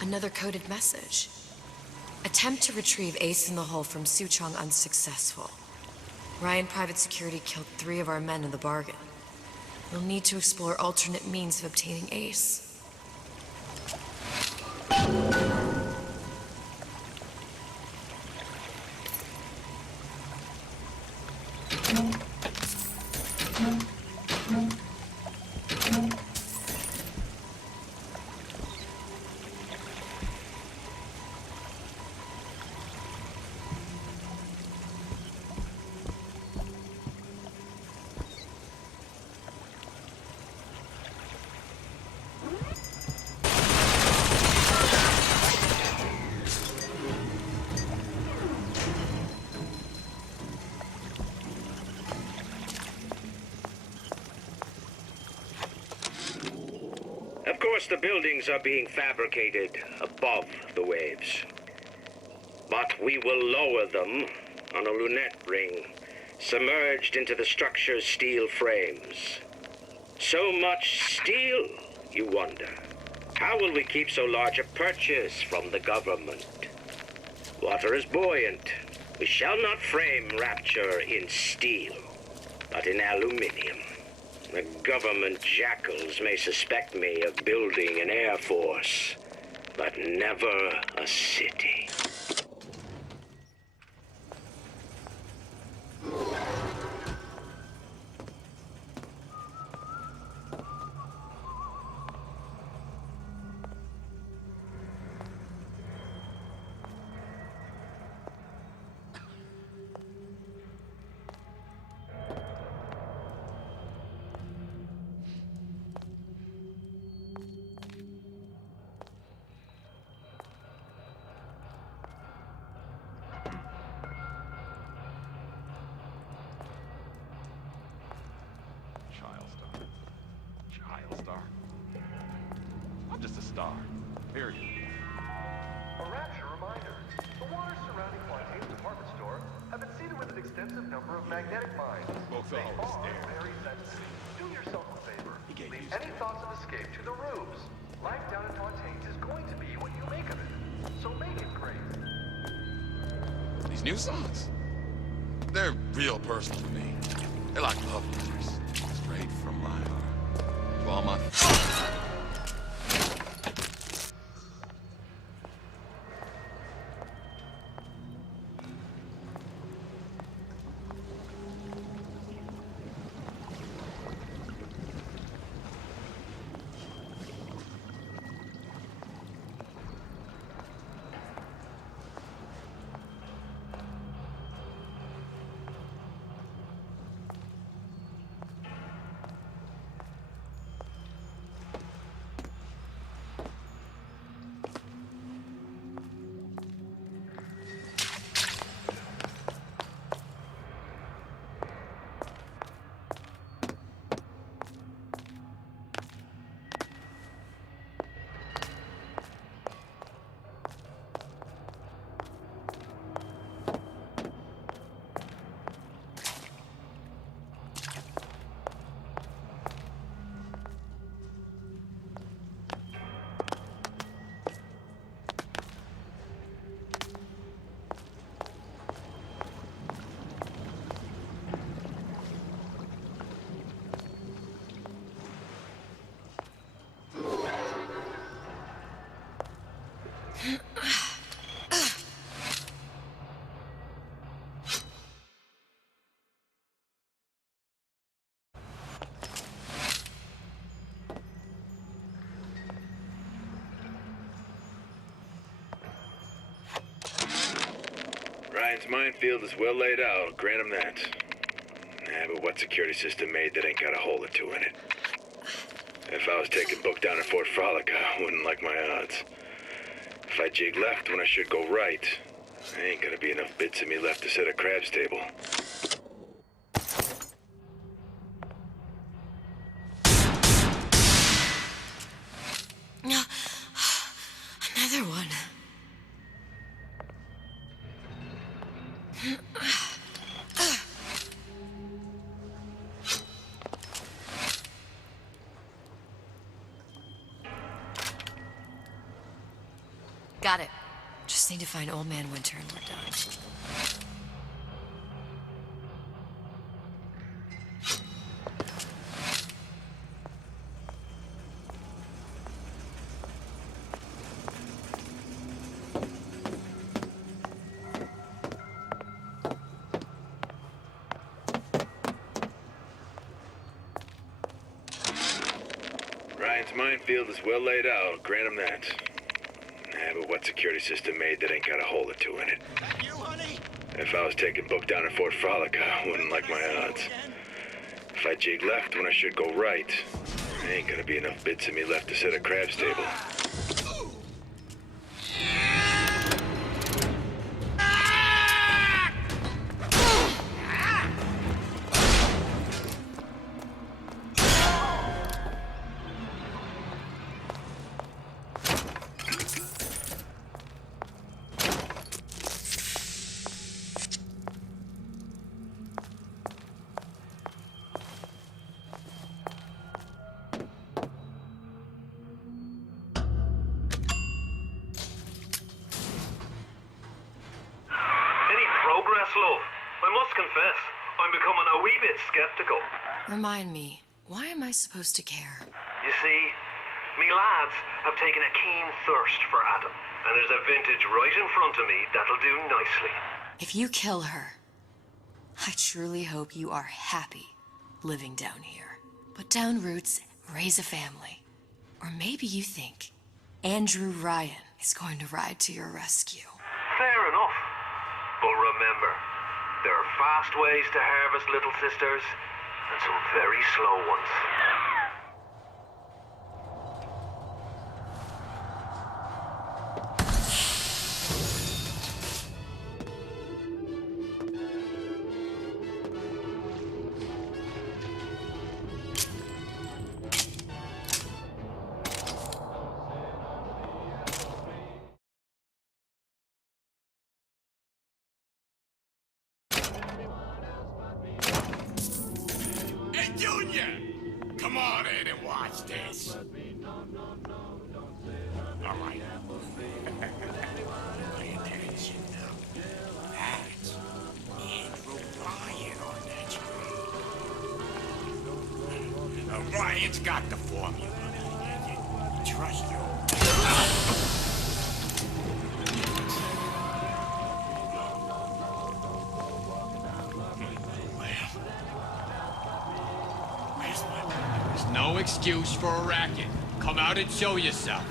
Another coded message. Attempt to retrieve Ace in the Hole from Suchong unsuccessful. Ryan Private Security killed 3 of our men in the bargain. We'll need to explore alternate means of obtaining Ace. Of course, the buildings are being fabricated above the waves. But we will lower them on a lunette ring, submerged into the structure's steel frames. So much steel, you wonder. How will we keep so large a purchase from the government? Water is buoyant. We shall not frame rapture in steel, but in aluminium. The government jackals may suspect me of building an air force, but never a city. Star. Period. A rapture reminder. The waters surrounding Fontaine's department store have been seeded with an extensive number of magnetic mines. Folks They always are stare. very sensitive. Do yourself a favor. He gave Leave you any stare. thoughts of escape to the rubes. Life down in Fontaine's is going to be what you make of it. So make it great. These new songs, they're real personal to me. They're like love letters, straight from my heart. To all my... Ryan's minefield is well laid out, I'll grant him that. But what security system made that ain't got a hole or two in it? If I was taking Book down at Fort Frolic, I wouldn't like my odds. If I jig left when I should go right, there ain't gonna be enough bits of me left to set a crab's table. No. Another one. Got it. Just need to find Old Man Winter and we're done. Ryan's minefield is well laid out, grant him that. But what security system made that ain't got a hole or two in it? That you, honey? If I was taking Book down at Fort Frolic, I wouldn't like my odds. If I jig left when I should go right, there ain't gonna be enough bits of me left to set a crab's table. Love, I must confess, I'm becoming a wee bit skeptical. Remind me, why am I supposed to care? You see, me lads have taken a keen thirst for Adam, and there's a vintage right in front of me that'll do nicely. If you kill her, I truly hope you are happy living down here. Put down roots, raise a family. Or maybe you think Andrew Ryan is going to ride to your rescue. Fair enough. But remember, there are fast ways to harvest little sisters, and some very slow ones. Come on in and watch this. All right. Pay attention now. That's Andrew Ryan on that screen. Ryan's got the formula. Trust you. No excuse for a racket. Come out and show yourself.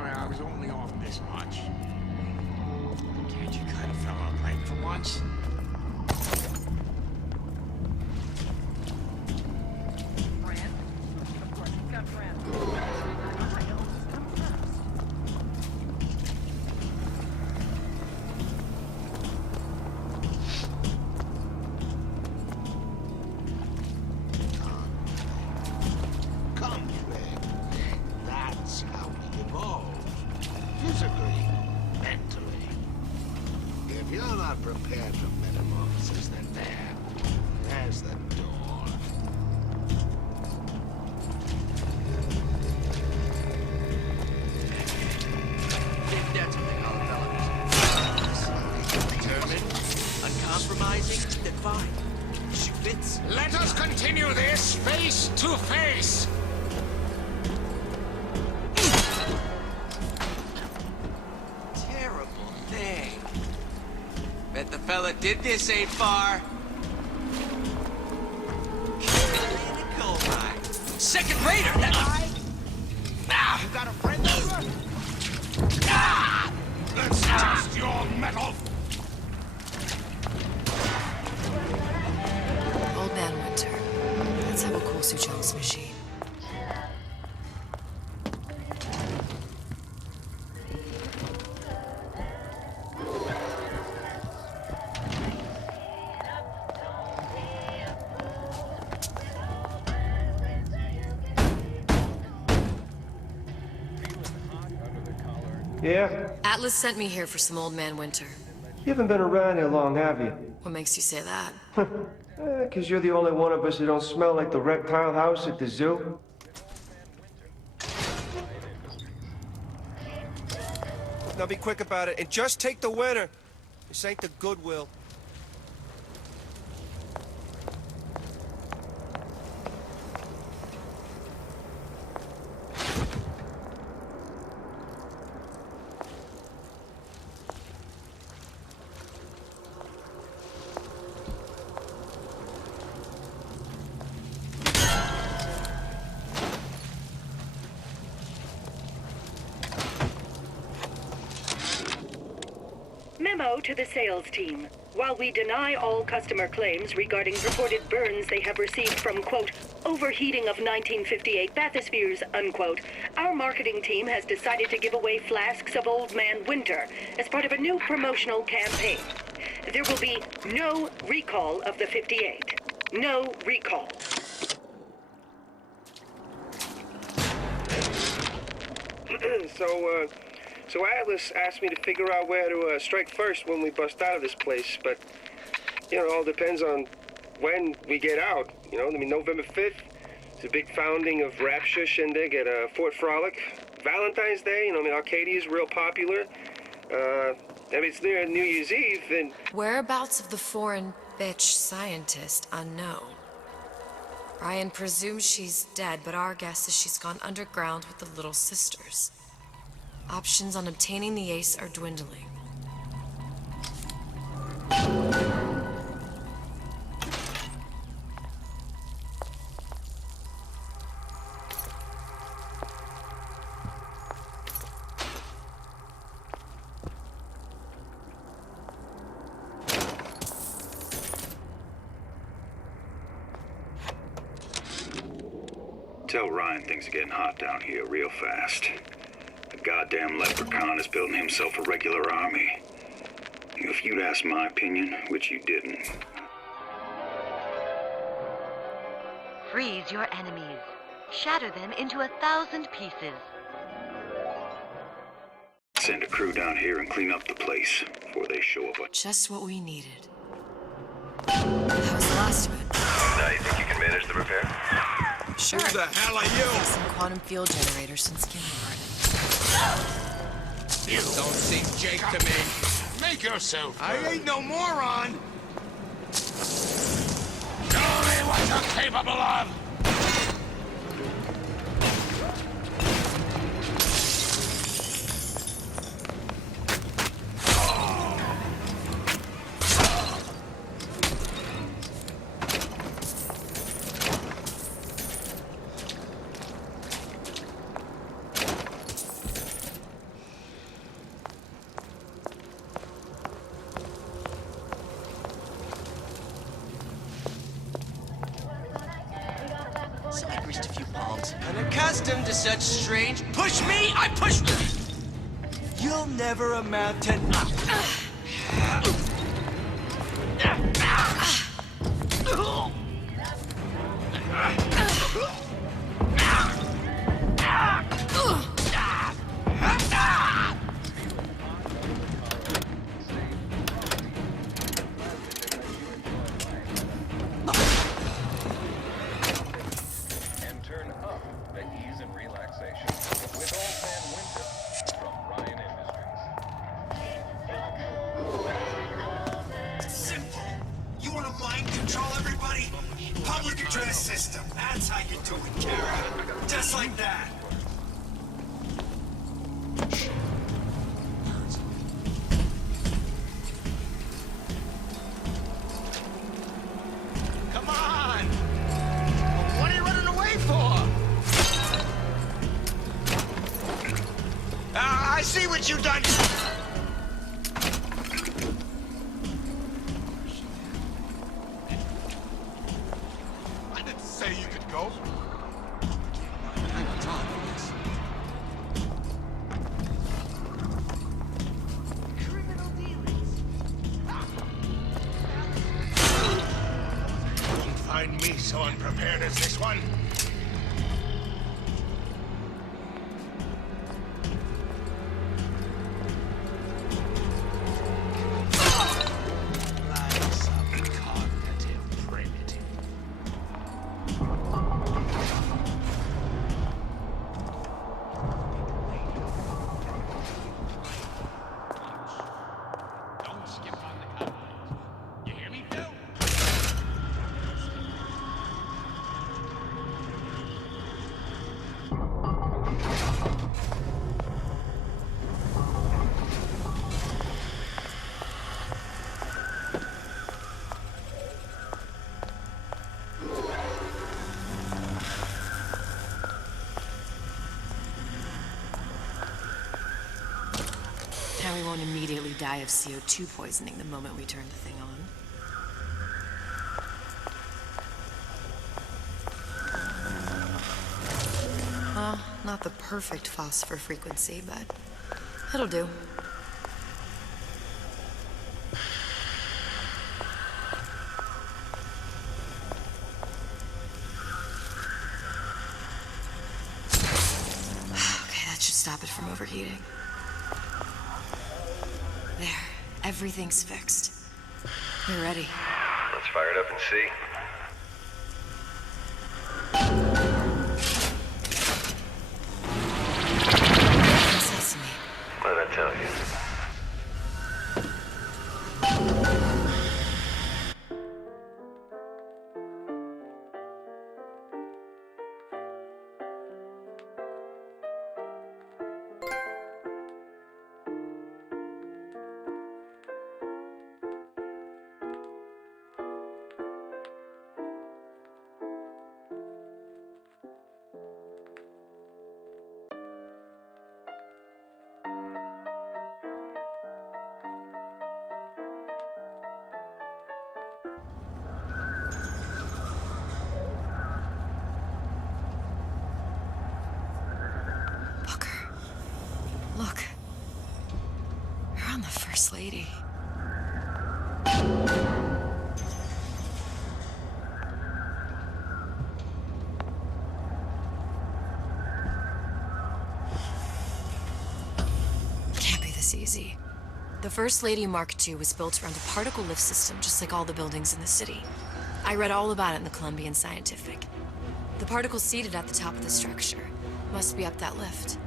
I was only off this much. Can't you cut a fellow a break for once? Let us continue this face to face. Terrible. did this ain't far. Coal mine. Second rater! You got a friend over? Let's test your metal. Old Man Winter. Let's have a cool Suchong's machine. Yeah? Atlas sent me here for some Old Man Winter. You haven't been around here long, have you? What makes you say that? 'Cause you're the only one of us who don't smell like the reptile house at the zoo. Now be quick about it, and just take the winner. This ain't the Goodwill. Memo to the sales team. While we deny all customer claims regarding reported burns they have received from, quote, overheating of 1958 bathyspheres, unquote, our marketing team has decided to give away flasks of Old Man Winter as part of a new promotional campaign. There will be no recall of the 58. No recall. So Atlas asked me to figure out where to strike first when we bust out of this place, but, it all depends on when we get out, November 5th, it's a big founding of Rapture Shindig at Fort Frolic. Valentine's Day, Arcadia's real popular. It's near New Year's Eve, and... Whereabouts of the foreign bitch scientist unknown. Ryan presumes she's dead, but our guess is she's gone underground with the Little Sisters. Options on obtaining the ace are dwindling. Tell Ryan things are getting hot down here real fast. The goddamn leprechaun is building himself a regular army. If you'd asked my opinion, which you didn't. Freeze your enemies. Shatter them into 1,000 pieces. Send a crew down here and clean up the place before they show up. Just what we needed. How's the last of it? Now you think you can manage the repair? Sure. Who the hell are you? Some quantum field generator since kindergarten. You don't seem Jake to me. Make yourself I ain't no moron. Show me what you're capable of! Unaccustomed to such strange... Push me, I push you! You'll never amount to... I see what you've done! I didn't say you could go. I have time for this. Criminal dealings. Don't find me so unprepared as this one. Like some cognitive primitive. Don't skip on the cut. You hear me, Phil? Now we won't immediately die of CO2 poisoning the moment we turn the thing on. Well, not the perfect phosphor frequency, but it'll do. Okay, that should stop it from overheating. There, everything's fixed. We're ready. Let's fire it up and see. Sesame. What did I tell you? Look. You're on the First Lady. Can't be this easy. The First Lady Mark II was built around a particle lift system just like all the buildings in the city. I read all about it in the Columbian Scientific. The particles seated at the top of the structure must be up that lift.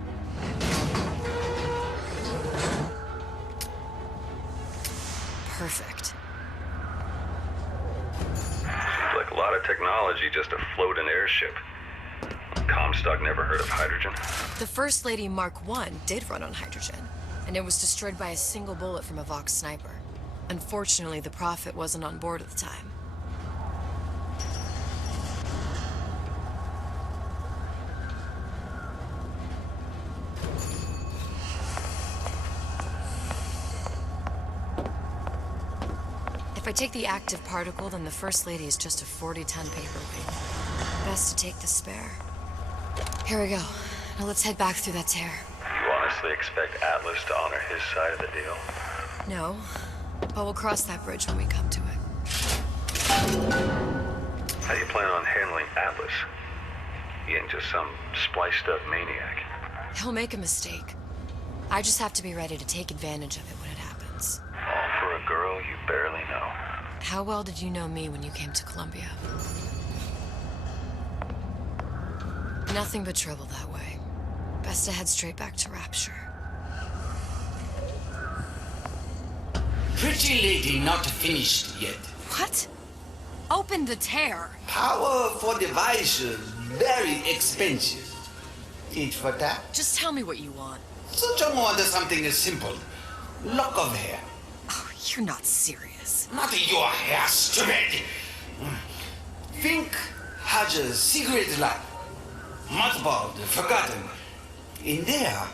Perfect. Seems like a lot of technology just to float an airship. Comstock never heard of hydrogen. The First Lady Mark I did run on hydrogen, and it was destroyed by a single bullet from a Vox sniper. Unfortunately, the Prophet wasn't on board at the time. If I take the active particle, then the First Lady is just a 40-ton paperweight. Best to take the spare. Here we go. Now let's head back through that tear. You honestly expect Atlas to honor his side of the deal? No, but we'll cross that bridge when we come to it. How do you plan on handling Atlas? He ain't just some spliced-up maniac. He'll make a mistake. I just have to be ready to take advantage of it when it happens. All for a girl you barely know. How well did you know me when you came to Columbia? Nothing but trouble that way. Best to head straight back to Rapture. Pretty lady not finished yet. What? Open the tear. Power for devices, very expensive. Tit for tat. Just tell me what you want. Such a more than something as simple. Lock of hair. Oh, you're not serious. Not your hair, stupid. Fink has a secret life. Mothballed, forgotten. In there,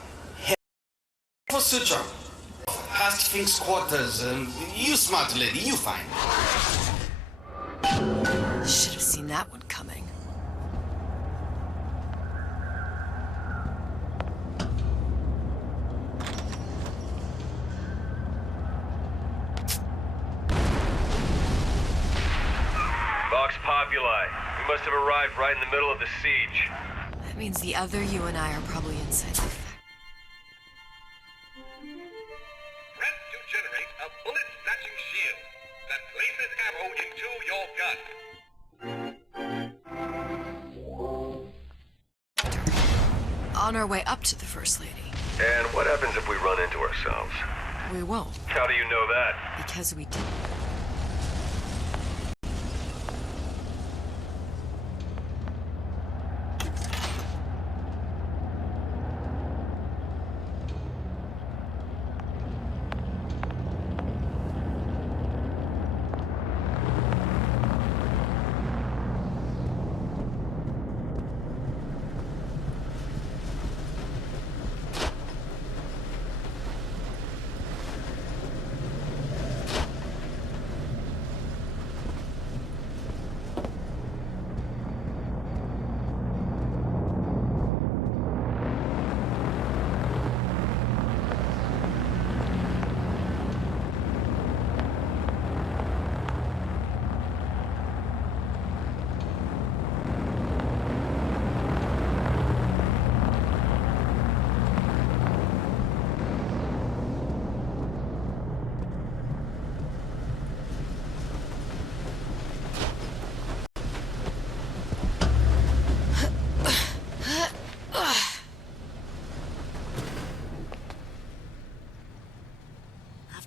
for Suchong. Past Fink's quarters. You smart lady, you fine. Should have seen that one coming. Vox Populi. We must have arrived right in the middle of the siege. That means the other you and I are probably inside the Press to generate a bullet-snatching shield that places ammo into your gun. On our way up to the First Lady. And what happens if we run into ourselves? We won't. How do you know that? Because we did.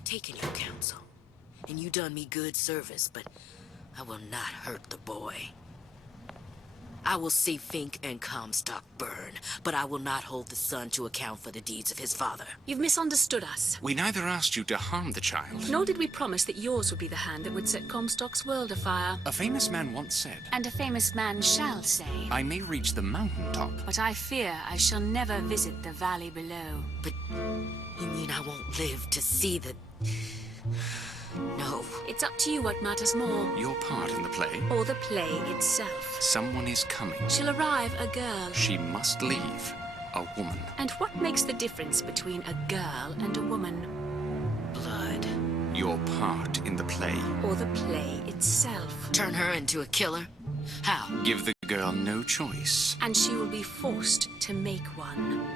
Taken your counsel, and you done me good service, but I will not hurt the boy. I will see Fink and Comstock burn, but I will not hold the son to account for the deeds of his father. You've misunderstood us. We neither asked you to harm the child. Nor did we promise that yours would be the hand that would set Comstock's world afire. A famous man once said, And a famous man shall say, I may reach the mountaintop, but I fear I shall never visit the valley below. But you mean I won't live to see the... No. It's up to you what matters more. Your part in the play? Or the play itself. Someone is coming. She'll arrive, a girl. She must leave. A woman. And what makes the difference between a girl and a woman? Blood. Your part in the play. Or the play itself. Turn her into a killer? How? Give the girl no choice. And she will be forced to make one.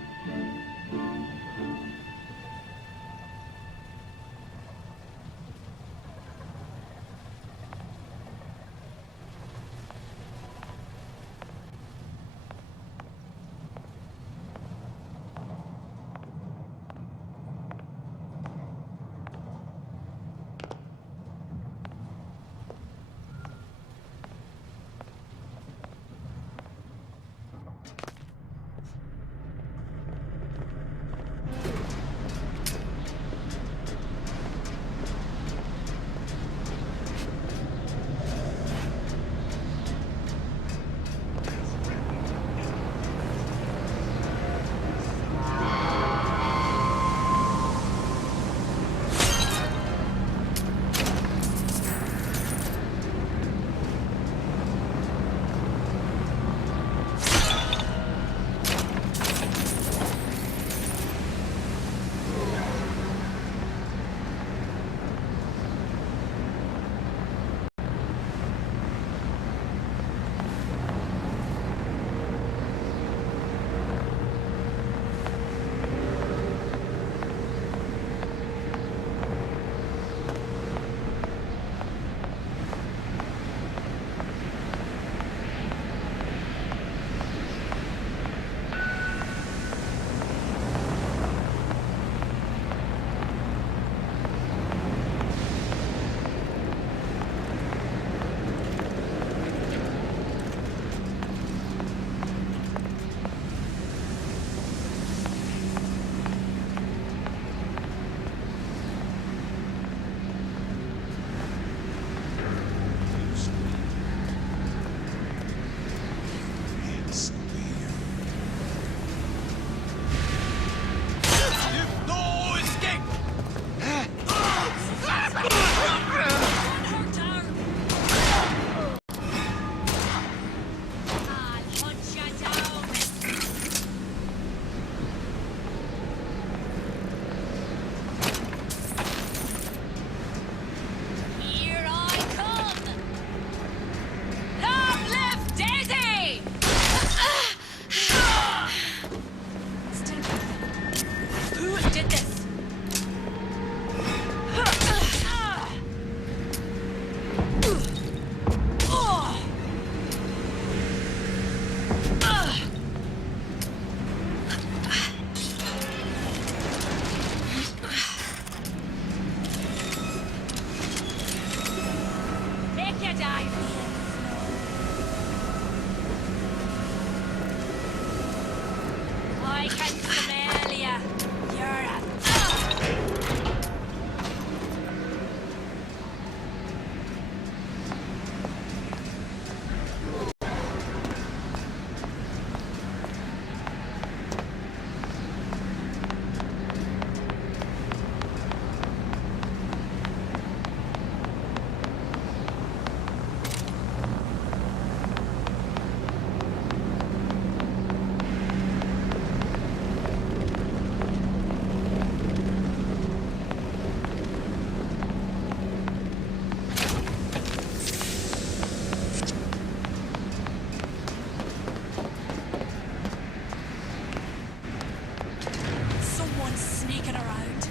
Anyone sneaking around?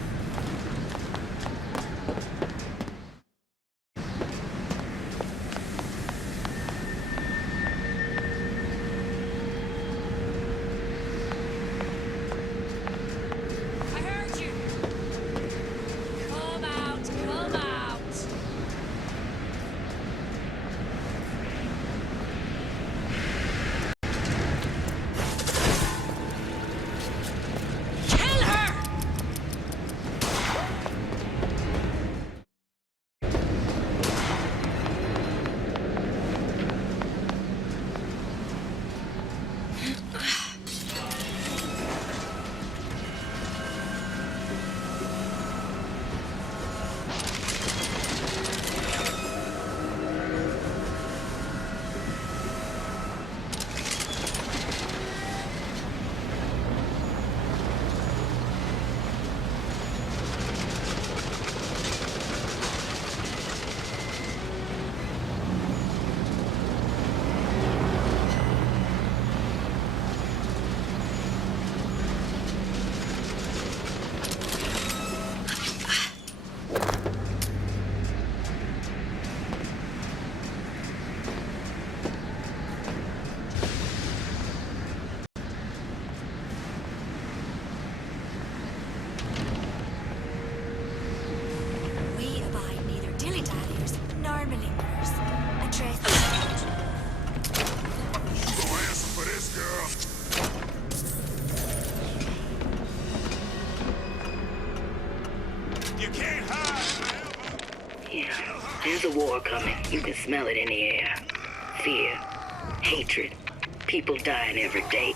I heard you. Come out, come out. Kill her! We abide neither dilly-dalliers nor malingers. Address the message. You gonna answer for this, girl? You can't hide forever. Yeah, there's a war coming. You can smell it in the air. Fear, hatred, people dying every day.